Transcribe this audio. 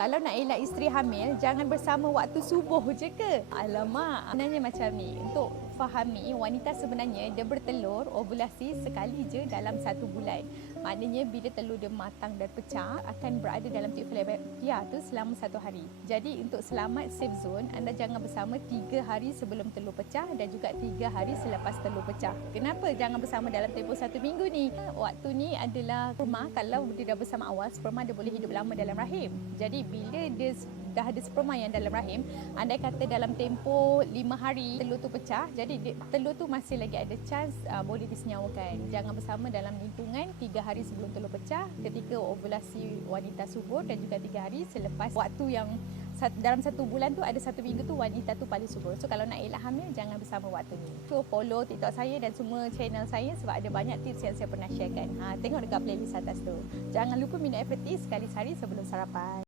Kalau nak elak isteri hamil, jangan bersama waktu subuh je ke? Alamak, sebenarnya macam ni. Untuk fahami, wanita sebenarnya dia bertelur, ovulasi sekali je dalam 1 bulan. Maknanya bila telur dia matang dan pecah, akan berada dalam tube fallopian tu selama 1 hari. Jadi untuk selamat safe zone, anda jangan bersama 3 hari sebelum telur pecah dan juga 3 hari selepas telur pecah. Kenapa jangan bersama dalam tempoh 1 minggu ni? Waktu ni adalah sperma, kalau dia dah bersama awal, sperma dia boleh hidup lama dalam rahim. Jadi bila dia dah ada sperma yang dalam rahim, andai kata dalam tempoh 5 hari telur tu pecah, jadi telur tu masih lagi ada chance boleh disenyawakan. Jangan bersama dalam lingkungan 3 hari sebelum telur pecah, ketika ovulasi wanita subur, dan juga 3 hari selepas waktu yang dalam 1 bulan tu ada 1 minggu tu wanita tu paling subur. So kalau nak elak hamil, jangan bersama waktu ni. So follow TikTok saya dan semua channel saya sebab ada banyak tips yang saya pernah sharekan. Tengok dekat playlist atas tu. Jangan lupa minum air putih sekali sehari sebelum sarapan.